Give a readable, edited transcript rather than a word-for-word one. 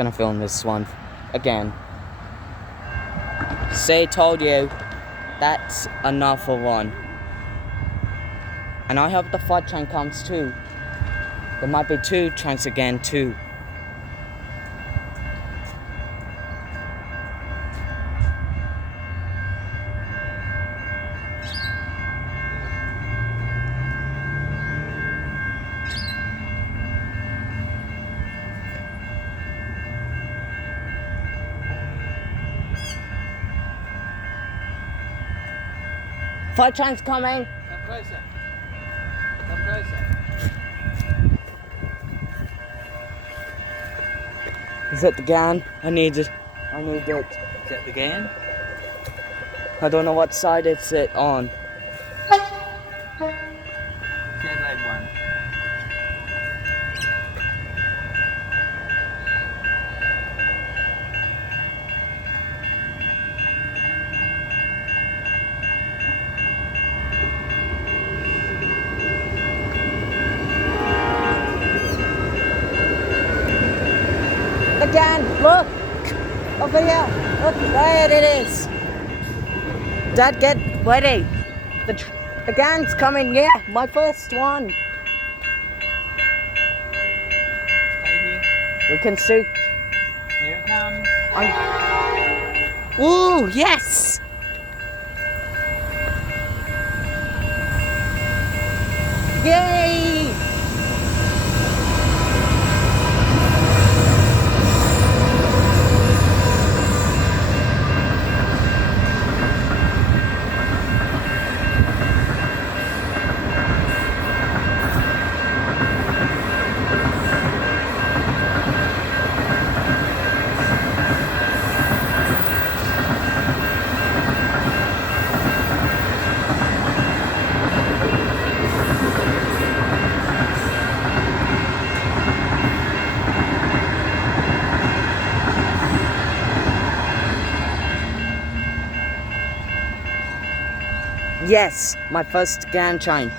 Gonna film this one again. Say told you, that's another one. And I hope the 4th train comes too. There might be 2 trains again too. Five trains coming. Come closer. Come closer. Is it the Ghan? I need it. Is that the Ghan? I don't know what side it's on. Adelaide one. Again, look! Over here! Look, there it is! Dad, get ready! The Ghan's coming, yeah! My first one! Stay here. We can see... Here it comes. Ooh, yes! Yay! Yes, my first Ghan train.